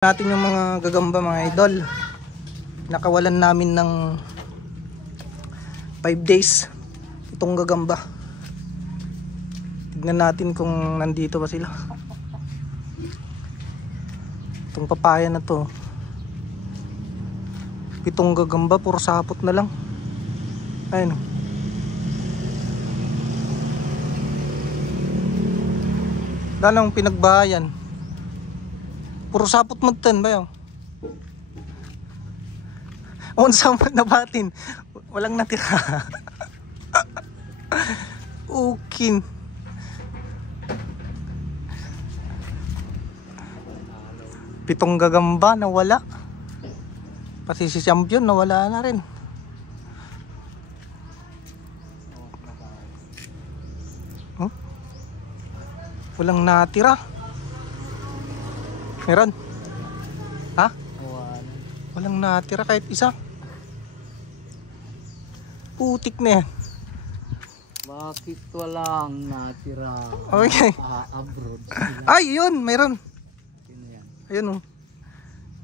Natin yung mga gagamba, mga idol. Nakawalan namin ng 5 days itong gagamba. Tignan natin kung nandito ba sila. Itong papaya na to, 7 gagamba, puro sapot na lang. Ayun. Dalang pinagbahayan, puro sapot mo ten ba yun? Unsa man nabatin, walang natira. Ukin. Pitong gagamba nawala. Pati si champion nawala na rin. Huh? Walang natira. Meron? Ha? Walang natira kahit isa. Putik na yan. Bakit walang natira? Okay. Abroad. Ay, yun, mayroon. Sino yan? Ayun oh.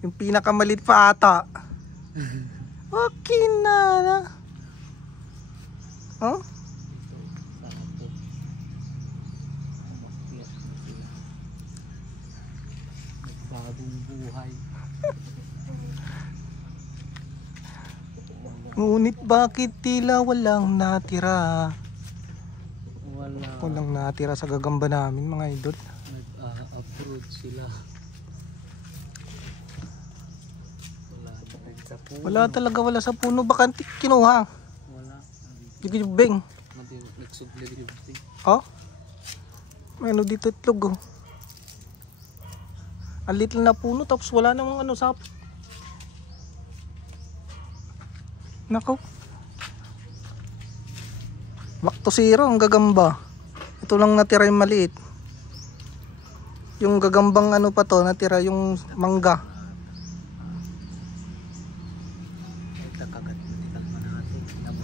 Yung pinakamalit pa ata. Okay na. Oh? Bagong buhay. Ngunit bakit tila walang natira? Wala. Walang natira sa gagamba namin, mga idol. Nag-abroad sila. Wala na rin sa puno. Wala talaga, wala sa puno. Baka kinuha. Wala. Gigibeng. Nagsubli. Oh? May ano dito itlog oh. Ang little na puno tapos wala namang ano sap. Nako. Back to zero ang gagamba. Ito lang natira yung maliit. Yung gagambang ano pa to, natira yung mangga.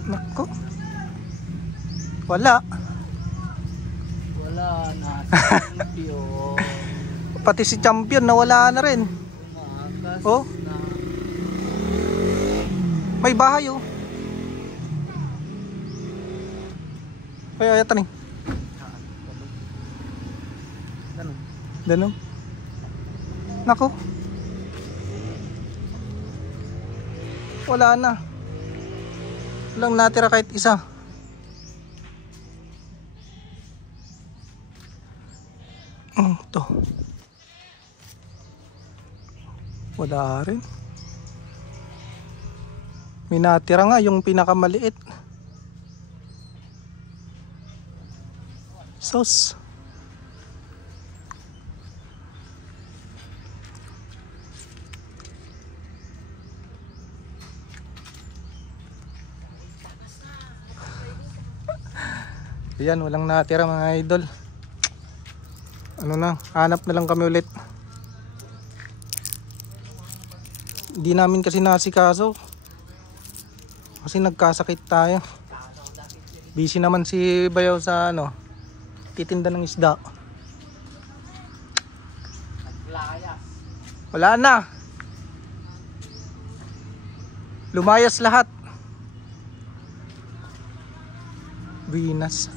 Nako. Wala. Wala na. Champion. Pati si champion nawala na rin. Oh. Na. May bahay oh. Ay, ayatan eh. Danom. Nako. Wala na. Walang natira kahit isa. Ito. Wala rin. May natira nga yung pinakamaliit. Sauce. Ayan, walang natira mga idol. Ano na, hanap na lang kami ulit. Hindi namin kasi nasikaso kasi nagkasakit tayo. Busy naman si Bayaw sa ano, titinda ng isda. Wala na. Lumayas lahat. Venus.